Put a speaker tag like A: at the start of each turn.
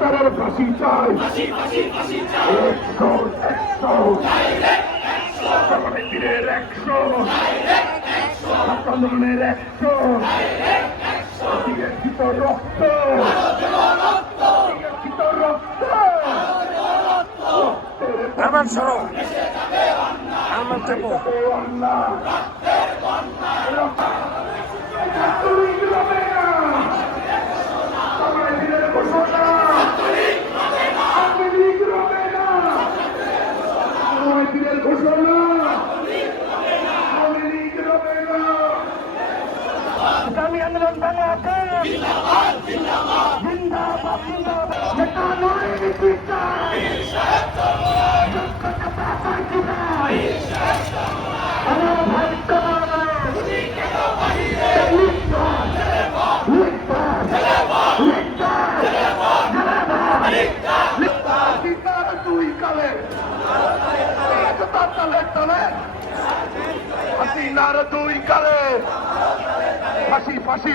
A: হাসিনারের ফাঁসি চাই। একশো একশো। আন্দোলনের একশো। আন্দোলনের একশো। রক্ত।
B: আমার সরো আমার যাব ইসলামী আন্দোলন বাংলাদেশ জিন্দাবাদ জিন্দাবাদ
A: এটা তালে তালে নারদুই দুই কালে। ফাঁসি ফাঁসি।